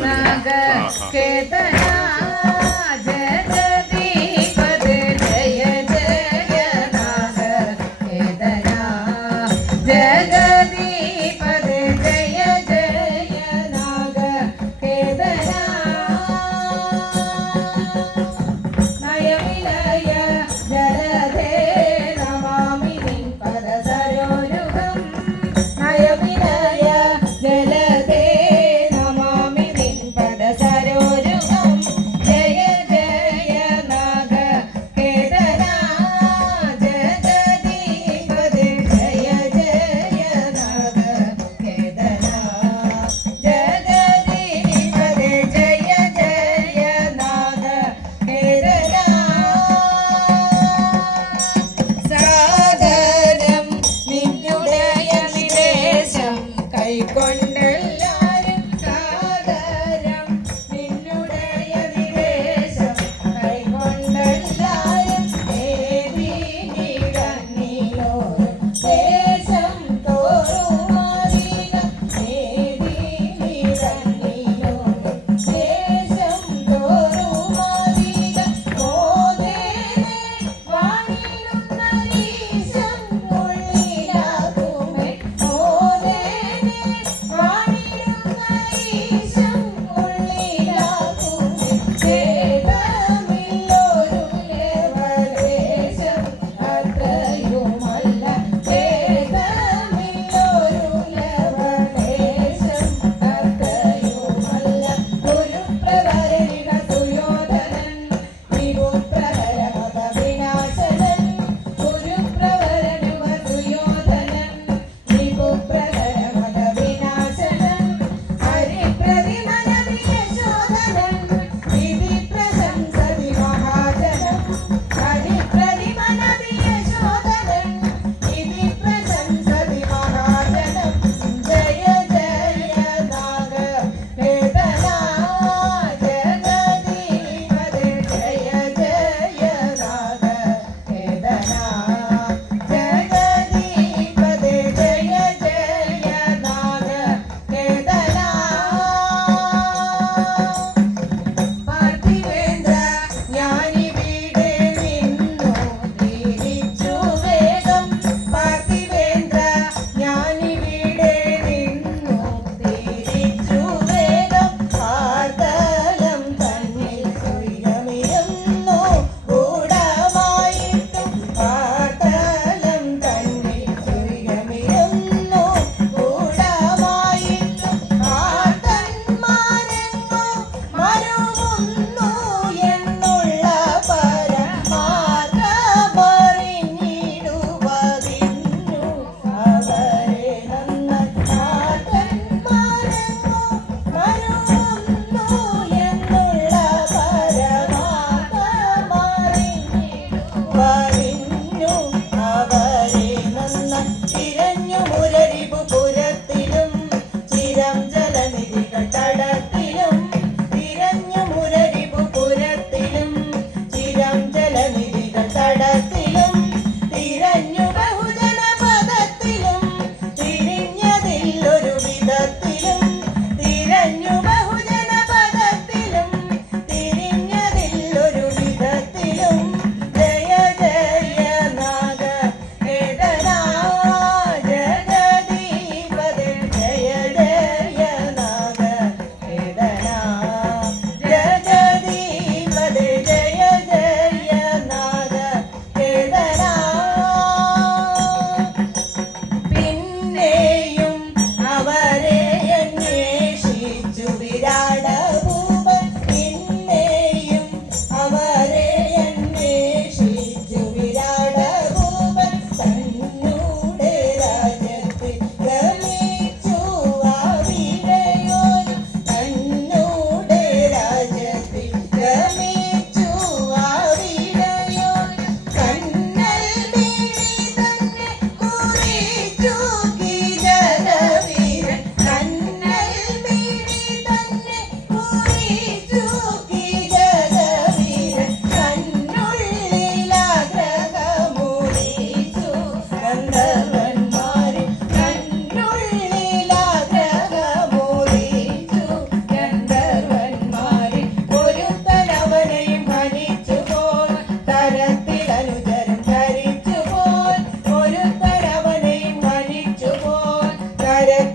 നാഗ കേതന ജഗദീപദേ ജയ ജയ നാഗ കേതന ജഗദീപദേ ജയ ജയ നാഗ കേതന നയവിലയ ജലധേ നമാമി നിൻ പദസരോരുഹം നയവിലയ ജലധേ നമാമി നിൻ പദസരോരുഹം ജയ ജയ നാഗ കേതന ജഗദീപദേ ജയ ജയ നാഗ കേതന ജഗദീപദേ ജയ ജയ നാഗ കേതന സാദരം നിന്നുടയ നിദേശം കൈക്കൊണ്ടെല്ലാരും സാദരം നിന്നുടയ നിദേശം കൈക്കൊണ്ടെല്ലാരും ഏതീനിടന്നിലോരും ദേശം തോറും അറിയ ഏതീനിടന്നിലോരും ദേശം തോറും അറിയ മോദേനെ വാണിടുന്ന ഈശം ഉള്ളിലാകുമേ മോദേനെ വാണിടുന്ന ഈശം ഉള്ളിലാകുമേ ഭേദമില്ലൊരു ലേവദേശം അത്രയുമല്ല ഭേദമില്ലൊരു ലേവദേശം അത്രയുമല്ല ഗുരുപ്രവരണിക സുയോധനൻ വിഭുപ്രഹരമത വിനാശനൻ ഗുരുപ്രവരണിക സുയോധനൻ വിഭുപ്രഹരമത വിനാശനൻ ഹരിപ്രതിമനവി യശോധനൻ വിധി പ്രശംസതി മഹാജനം ഹരിപ്രതിമനവി യശോധനൻ വിധി പ്രശംസതി മഹാജനം ജയ ജയ നാഗ കേതന ജഗദീപദേ ജയ ജയ നാഗ കേതന ജഗദീപദേ ജയ ജയ നാഗ കേതന പാർത്ഥിവേന്ദ്ര ഞാനിവിടെ നിന്നു തിരിച്ചു വേഗം പാർത്ഥിവേന്ദ്ര ഞാനിവിടെ നിന്നു തിരിച്ചു വേഗം പാർത്തലം തന്നിൽ സ്വയമിരുന്നു ഗൂഢമായിട്ടും പാർത്തലം തന്നിൽ സ്വയമിരുന്നു ഗൂഢമായിട്ടും പാർത്തന്മാരെങ്ങോ മരുവുന്നു എന്നുള്ള പരമാർഗമറിഞ്ഞിടുവതിന്നു അവരെ നന്നായി പാർത്തന്മാരെങ്ങോ മരുവുന്നു എന്നുള്ള പരമാർഗമറിഞ്ഞിടുവതിന്നു അവരെ നന്നായി തിരഞ്ഞു മുരടിപുരത്തിലും ചിരം ജലനിധികൾ തടത്തിലും തിരഞ്ഞു മുരടിപുരത്തിലും ചിരം ജലനിധികൾ തടത്തിലും തിരഞ്ഞു ബഹുജന പദത്തിലും തിരിഞ്ഞതില്ലൊരു വിധത്തിലും തിരഞ്ഞു ബഹുജന പദത്തിലും തിരിഞ്ഞതില്ലൊരു വിധത്തിലും ജയ ജയ നാഗ കേതന ജഗദീപദേ ജയ ജയ നാഗ ഭാരത